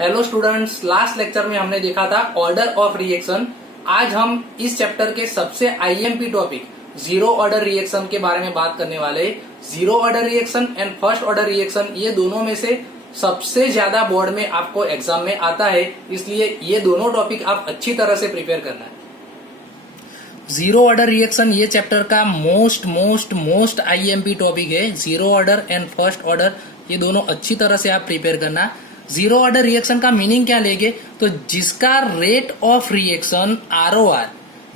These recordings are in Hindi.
हेलो स्टूडेंट्स, लास्ट लेक्चर में हमने देखा था ऑर्डर ऑफ रिएक्शन। आज हम इस चैप्टर के सबसे IMP topic zero order reaction के बारे में बात करने वाले। Zero order reaction and first order reaction ये दोनों में से सबसे ज्यादा बोर्ड में आपको एग्जाम में आता है, इसलिए ये दोनों टॉपिक आप अच्छी तरह से प्रिपेयर करना है। जीरो ऑर्डर रिएक्शन ये चैप्टर का मोस्ट आईएमपी टॉपिक है। Zero order and first order ये दोनों अच्छी तरह से आप प्रिपेयर करना। जीरो ऑर्डर रिएक्शन का मीनिंग क्या लेंगे तो जिसका रेट ऑफ रिएक्शन ROR,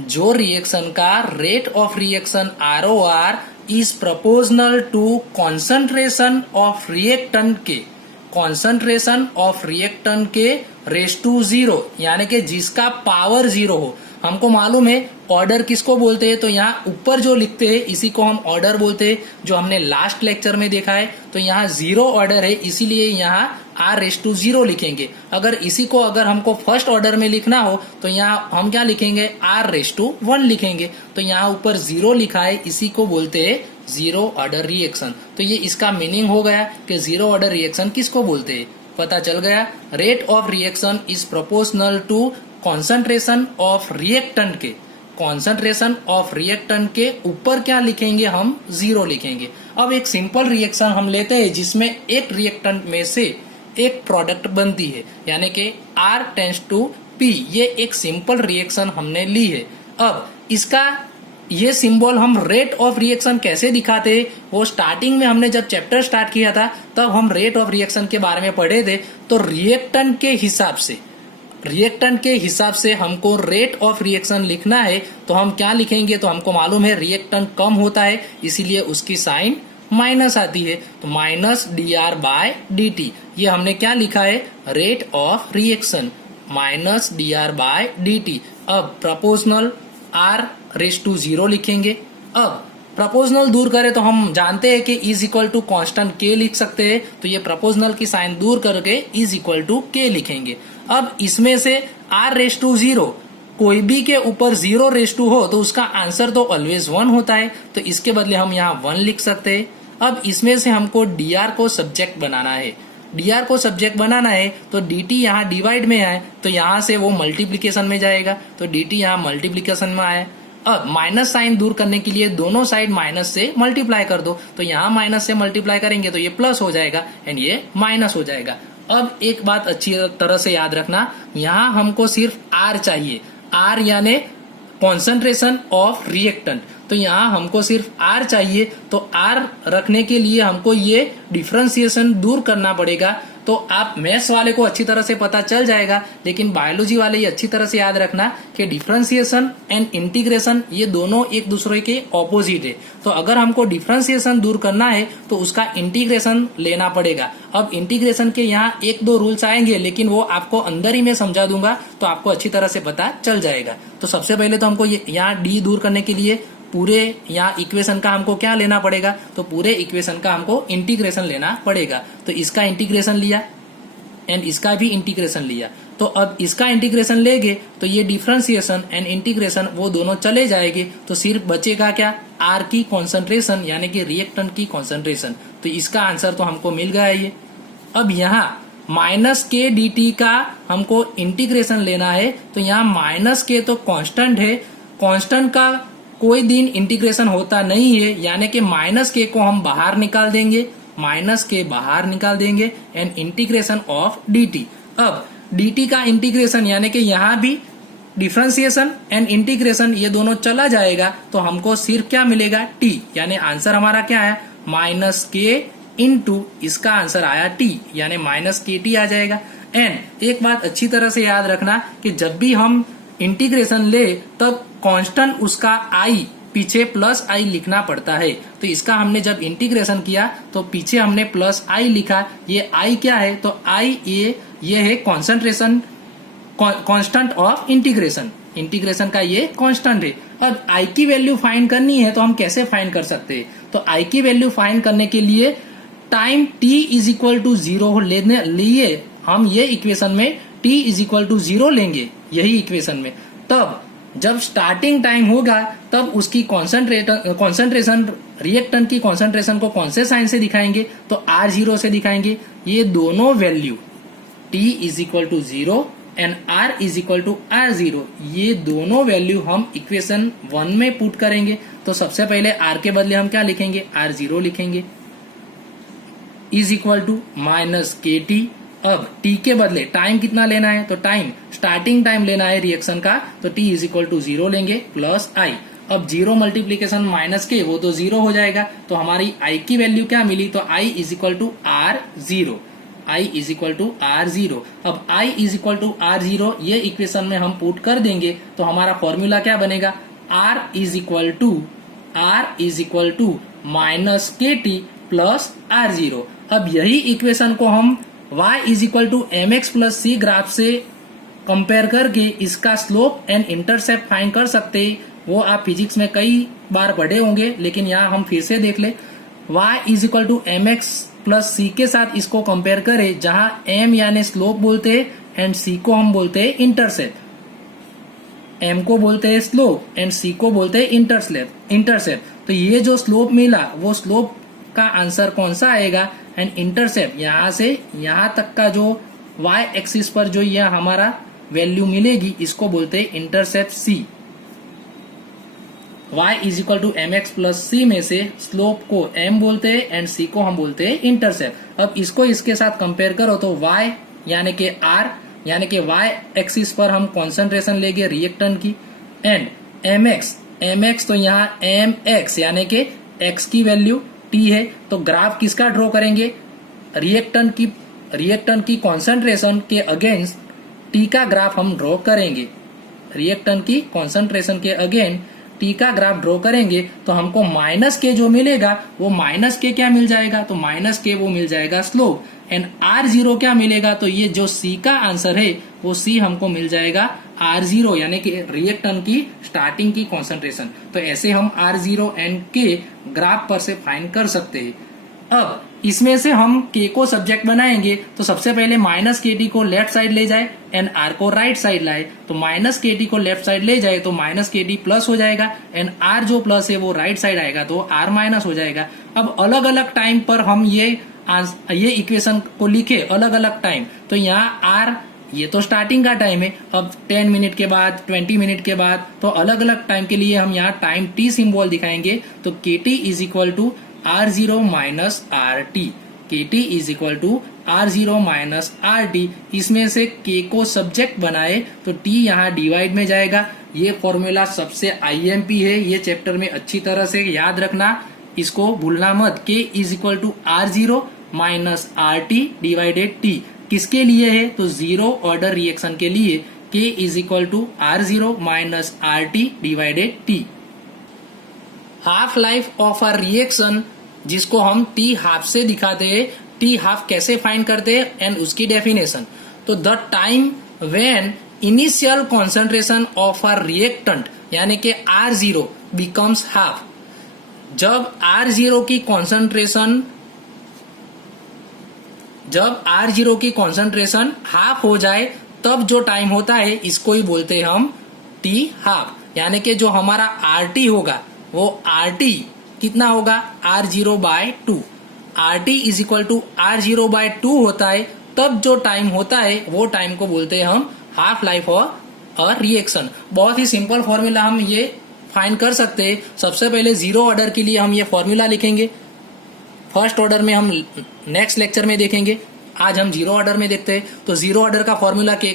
जो रिएक्शन का rate of reaction ROR is proportional to concentration of reactant के रेस टू जीरो, यानी कि जिसका पावर जीरो हो। हमको मालूम है ऑर्डर किसको बोलते हैं, तो यहाँ ऊपर जो लिखते हैं इसी को हम ऑर्डर बोलते हैं, जो हमने लास्ट लेक्चर में देखा है। तो यहाँ जीरो ऑर्डर है, इसीलिए यहाँ R⁻0 लिखेंगे। अगर इसी को हमको फर्स्ट ऑर्डर में लिखना हो तो यहाँ हम क्या लिखेंगे, R⁻1 लिखेंगे। तो यहाँ ऊपर जीरो लिखा है, इसी को बोलते हैं जीरो ऑर्डर रिएक्शन। तो ये इसका मीनिंग हो गया कि जीरो ऑर्डर रिएक्शन किसको बोलते हैं, पता चल गया। Rate of reaction is proportional to concentration of reactant के ऊपर क्या लिखेंगे, हम जीरो लिखेंगे। अब एक सिंपल रिएक्शन हम लेते हैं जिसमें एक रिएक्टेंट में से एक प्रोडक्ट बनती है, यानी कि R⁻P। ये एक सिंपल रिएक्शन हमने ली है। अब इसका ये सिंबल हम रेट ऑफ रिएक्शन कैसे दिखाते हैं, वो स्टार्टिंग में हमने जब चैप्टर स्टार्ट किया था तब हम रेट ऑफ रिएक्शन के बारे में पढ़े थे। तो रिएक्टेंट के हिसाब से हमको रेट ऑफ रिएक्शन लिखना है, तो हम क्या लिखेंगे, तो हमको मालूम है रिएक्टेंट कम होता है, इसीलिए उसकी साइन माइनस आती है। तो -dR/dt ये हमने क्या लिखा है, रेट ऑफ रिएक्शन -dR/dt। अब प्रोपोर्शनल R⁻0 लिखेंगे। अब प्रोपोर्शनल दूर करें तो हम जानते हैं कि is equal to constant K लिख सकते हैं, तो ये प्रोपोर्शनल की साइन दूर करके इज इक्वल टू K लिखेंगे। अब इसमें से R⁻0 कोई भी के ऊपर 0 हो तो उसका आंसर तो ऑलवेज 1 होता है, तो इसके बदले हम यहाँ 1 लिख सकते हैं। अब इसमें से हमको dr को सब्जेक्ट बनाना है, तो dt यहाँ डिवाइड में है, तो यहाँ से वो मल्टीप्लीकेशन में जाएगा, तो dt यहाँ मल्टीप्लीकेशन में आया। अब माइनस साइन दूर करने के लिए दोनों साइड माइनस से मल्टीप्लाई कर दो, तो यहाँ माइनस से मल्टीप्लाई करेंगे तो ये प्लस हो जाएगा एंड ये माइनस हो जाएगा। अब एक बात अच्छी तरह से याद रखना, यहाँ हमको सिर्फ R चाहिए, R यानी कॉन्सेंट्रेशन ऑफ रिएक्टेंट। तो यहाँ हमको सिर्फ R चाहिए, तो R रखने के लिए हमको ये डिफरेंशिएशन दूर करना पड़ेगा। तो आप मैथ्स वाले को अच्छी तरह से पता चल जाएगा, लेकिन बायोलॉजी वाले ये अच्छी तरह से याद रखना कि डिफरेंशिएशन एंड इंटीग्रेशन ये दोनों एक दूसरे के ऑपोजिट है। तो अगर हमको डिफरेंशिएशन दूर करना है तो उसका इंटीग्रेशन लेना पड़ेगा। अब इंटीग्रेशन के यहाँ 1-2 रूल्स आएंगे, लेकिन वो आपको अंदर ही मैं समझा दूंगा, तो आपको अच्छी तरह से पता चल जाएगा। तो सबसे पहले तो हमको यहाँ D दूर करने के लिए पूरे यहाँ इक्वेशन का हमको क्या लेना पड़ेगा, तो पूरे इक्वेशन का हमको इंटीग्रेशन लेना पड़ेगा। तो इसका इंटीग्रेशन लिया एंड इसका भी इंटीग्रेशन लिया। तो अब इसका इंटीग्रेशन लेंगे तो ये डिफरेंशिएशन एंड इंटीग्रेशन वो दोनों चले जाएंगे, तो सिर्फ बचेगा क्या, R की कॉन्सेंट्रेशन यानी कि रिएक्टेंट की कॉन्सेंट्रेशन। तो इसका आंसर तो हमको मिल गया ये। अब यहाँ -K dt का हमको इंटीग्रेशन लेना है, तो यहाँ -K तो कांस्टेंट है, कांस्टेंट का कोई दिन इंटीग्रेशन होता नहीं है, यानी कि -K को हम बाहर निकाल देंगे, एंड इंटीग्रेशन ऑफ dt। अब dt का इंटीग्रेशन यानी कि यहाँ भी डिफरेंशिएशन एंड इंटीग्रेशन ये दोनों चला जाएगा, तो हमको सिर्फ क्या मिलेगा, t, यानी आंसर हमारा क्या है, -K इंटू इसका आंसर आया t, यानी -KT आ जाएगा। एंड एक बात अच्छी तरह से याद रखना कि जब भी हम इंटीग्रेशन ले तब कांस्टेंट उसका I पीछे +I लिखना पड़ता है। तो इसका हमने जब इंटीग्रेशन किया तो पीछे हमने +I लिखा, ये I क्या है, तो I ये है कॉन्सेंट्रेशन, कांस्टेंट ऑफ इंटीग्रेशन का ये कांस्टेंट है। अब I की वैल्यू फाइंड करनी है तो हम कैसे फाइंड कर सकते हैं, तो I की वैल्यू फाइंड करने के लिए टाइम t = 0 लेने लिए हम ये इक्वेशन में t = 0 लेंगे, यही इक्वेशन में। तब जब स्टार्टिंग टाइम होगा तब उसकी कॉन्सेंट्रेशन रिएक्टेंट की कॉन्सेंट्रेशन को कौन से साइन से दिखाएंगे, तो R0 से दिखाएंगे। ये दोनों value T is equal to 0 and R is equal to R0। ये दोनों वैल्यू हम इक्वेशन 1 में पुट करेंगे। तो सबसे पहले आर के बदले हम क्या लिखेंगे, R0 लिखेंगे, is equal to minus K T. अब टी के बदले टाइम कितना लेना है, तो टाइम स्टार्टिंग टाइम लेना है रिएक्शन का, तो टी इज इक्वल टू 0 लेंगे प्लस आई। अब 0 मल्टीप्लीकेशन माइनस के वो तो 0 हो जाएगा, तो हमारी आई की वैल्यू क्या मिली, तो I is equal to R0, I is equal to R0। अब आई इज इक्वल टू R0 ये इक्वेशन में हम पुट कर देंगे तो हमारा फॉर्मूला क्या बनेगा, R is equal to minus K T plus R0। अब यही इक्वेशन को हम y is equal to M X plus C graph से कंपेयर करके इसका स्लोप एंड इंटरसेप्ट फाइंड कर सकते हैं। वो आप फिजिक्स में कई बार पढ़े होंगे, लेकिन यहाँ हम फिर से देख ले। y is equal to M X plus C के साथ इसको कंपेयर करें, जहां m यानी स्लोप बोलते हैं एंड c को हम बोलते हैं इंटरसेप्ट। m को बोलते हैं स्लोप एंड c को बोलते हैं इंटरसेप्ट। तो ये जो स्लोप मिला वो स्लोप का आंसर कौन सा आएगा, एंड इंटरसेप्ट यहां से यहां तक का जो y एक्सिस पर जो यह हमारा वैल्यू मिलेगी इसको बोलते हैं intercept c। y is equal to M X plus C में से स्लोप को m बोलते हैं एंड c को हम बोलते हैं इंटरसेप्ट। अब इसको इसके साथ कंपेयर करो तो y यानी कि r यानी कि y एक्सिस पर हम कॉन्सेंट्रेशन लेंगे रिएक्टेंट की, एंड एम एक्स तो यहाँ एम एक्स यानी कि x की वैल्यू t है। तो ग्राफ किसका ड्रॉ करेंगे, रिएक्टेंट की कॉन्सेंट्रेशन के अगेंस्ट t का ग्राफ हम ड्रॉ करेंगे। रिएक्टेंट की कॉन्सेंट्रेशन के अगेंस्ट टी का ग्राफ ड्रॉ करेंगे तो हमको माइनस के जो मिलेगा वो माइनस के क्या मिल जाएगा, तो माइनस के वो मिल जाएगा स्लोप, एंड R0 क्या मिलेगा, तो ये जो C का आंसर है वो C हमको मिल जाएगा R0 यानी कि रिएक्टेंट की स्टार्टिंग की कॉन्सेंट्रेशन। तो ऐसे हम R0 एंड K ग्राफ पर से फाइंड कर सकते हैं। अब इसमें से हम K को सब्जेक्ट बनाएंगे तो सबसे पहले माइनस के टी को लेफ्ट साइड ले जाए एंड R को राइट साइड लाए, तो माइनस के टी को लेफ्ट साइड ले जाए तो माइनस के टी प्लस हो जाएगा एंड R जो प्लस है वो राइट साइड आएगा तो R माइनस हो जाएगा। अब अलग अलग टाइम पर हम ये इक्वेशन को लिखे अलग अलग टाइम, तो यहाँ R ये तो स्टार्टिंग का टाइम है, अब 10 मिनट के बाद 20 मिनट के बाद, तो अलग अलग टाइम के लिए हम यहाँ टाइम t सिंबल दिखाएंगे। तो K T is equal to R0 minus RT, K T is equal to R0 minus RT। इसमें से K को सब्जेक्ट बनाए तो T यहाँ डिवाइड में जाएगा। ये फॉर्मूला सबसे IMP है, ये चैप्टर में अच्छी तरह से याद रखना, इसको भूलना मत। K is equal to R0 minus RT divided T किसके लिए है, तो जीरो ऑर्डर रिएक्शन के लिए K is equal to R0 minus RT divided T। Half life of a reaction जिसको हम T हाफ से दिखाते हैं, T हाफ कैसे फाइंड करते हैं एंड उसकी डेफिनेशन। तो the time when initial concentration of a reactant यानी कि R0 बिकम्स हाफ, जब R0 की कॉन्सेंट्रेशन हाफ हो जाए तब जो टाइम होता है इसको ही बोलते हैं हम T हाफ। यानी कि जो हमारा RT होगा वो RT कितना होगा, R0 by 2। RT is equal to R0 by 2 होता है, तब जो टाइम होता है वो टाइम को बोलते हैं हम half life of a reaction. बहुत ही सिंपल फॉर्मूला हम ये फाइंड कर सकते हैं। सबसे पहले जीरो ऑर्डर के लिए हम ये फॉर्मूला लिखेंगे, फर्स्ट ऑर्डर में हम नेक्स्ट लेक्चर में देखेंगे। आज हम जीरो ऑर्डर में देखते हैं। तो जीरो ऑर्डर का फॉर्मूला K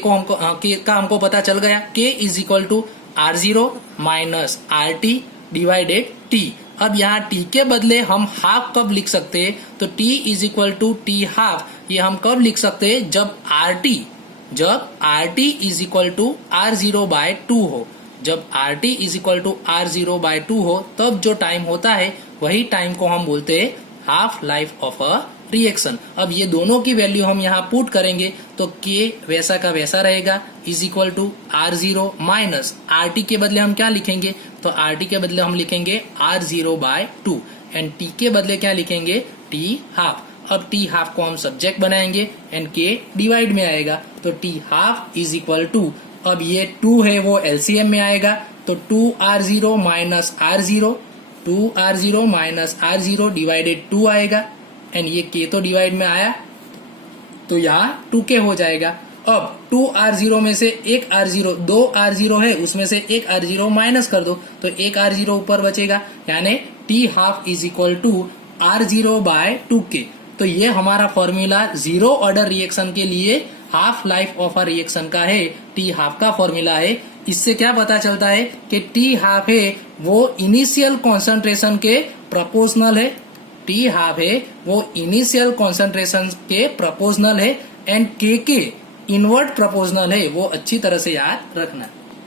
का हमको पता चल गया, K is equal to R0 minus RT divided T। अब यहाँ T के बदले हम हाफ कब लिख सकते हैं, तो T is equal to T half ये हम कब लिख सकते हैं, जब RT is equal to R0 by 2 हो। जब RT is equal to R0 by 2 हो तब जो टाइम होता है वही टाइम को हम बोलते हैं half life of a reaction. अब ये दोनों की वैल्यू हम यहाँ पुट करेंगे तो K वैसा का वैसा रहेगा, is equal to R0 minus RT के बदले हम क्या लिखेंगे, तो RT के बदले हम लिखेंगे R0 बाय 2 एंड T के बदले क्या लिखेंगे, T हाफ। अब T हाफ को हम सब्जेक्ट बनाएंगे एंड K डिवाइड में आएगा, तो T half is equal to, अब ये 2 है वो LCM में आएगा तो 2R0 minus R0, 2R0 minus R0 divided 2 आएगा एंड ये K तो डिवाइड में आया तो यहाँ 2K हो जाएगा। अब 2R0 में से एक R0, 2 R0 है, उसमें से एक R0 माइनस कर दो तो एक R0 ऊपर बचेगा, यानी T12 is equal to R0 bye 2K। तो ये हमारा फॉर्मूला जीरो ऑर्डर रिएक्शन के लिए half life of a reaction का है, T12 का फॉर्मूला है। इससे क्या पता चलता है कि T12 है वो इनिशियल कॉन्सेंट्रेशन के प्रोपोर्शनल है, T12 है वो इनिशियल कॉन्सेंट्रेशन के प्रोपोर्शनल है, एंड K के इनवर्ट प्रोपोर्शनल है। वो अच्छी तरह से याद रखना।